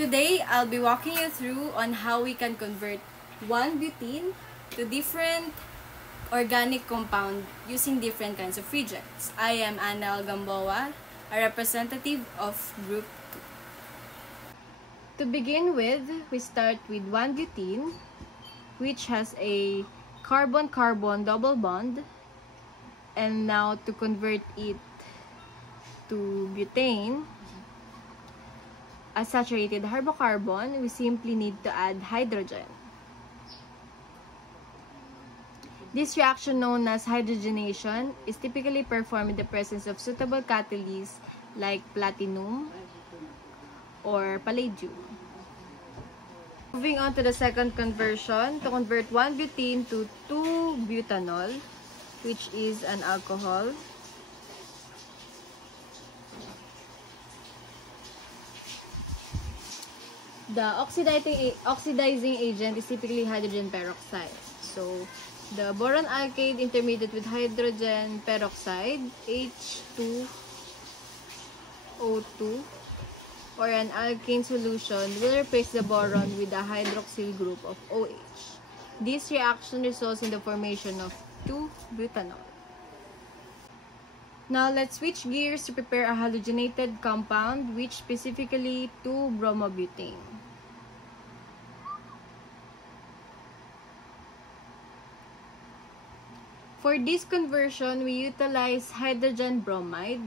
Today, I'll be walking you through on how we can convert 1-butene to different organic compound using different kinds of reagents. I am Annel Gamboa, a representative of Group 2. To begin with, we start with 1-butene, which has a carbon-carbon double bond. And now to convert it to butane, a saturated hydrocarbon, we simply need to add hydrogen. This reaction, known as hydrogenation, is typically performed in the presence of suitable catalysts like platinum or palladium. Moving on to the second conversion, to convert 1-butene to 2-butanol, which is an alcohol. The oxidizing agent is typically hydrogen peroxide. So, the boron alkane intermediate with hydrogen peroxide, H2O2, or an alkane solution will replace the boron with a hydroxyl group of OH. This reaction results in the formation of 2-butanol. Now, let's switch gears to prepare a halogenated compound, which specifically 2-bromobutane. For this conversion, we utilize hydrogen bromide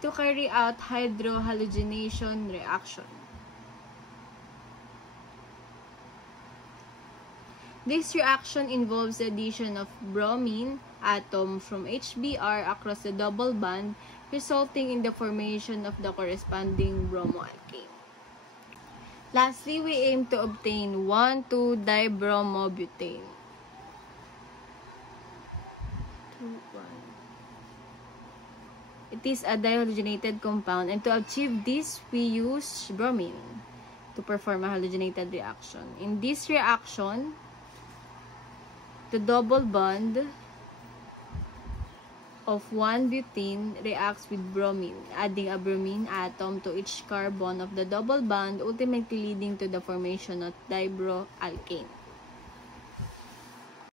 to carry out hydrohalogenation reaction. This reaction involves the addition of bromine atom from HBr across the double bond, resulting in the formation of the corresponding bromoalkane. Lastly, we aim to obtain 1,2-dibromobutane. It is a dihalogenated compound, and to achieve this, we use bromine to perform a halogenated reaction. In this reaction, the double bond of 1-butene reacts with bromine, adding a bromine atom to each carbon of the double bond, ultimately leading to the formation of dibroalkane.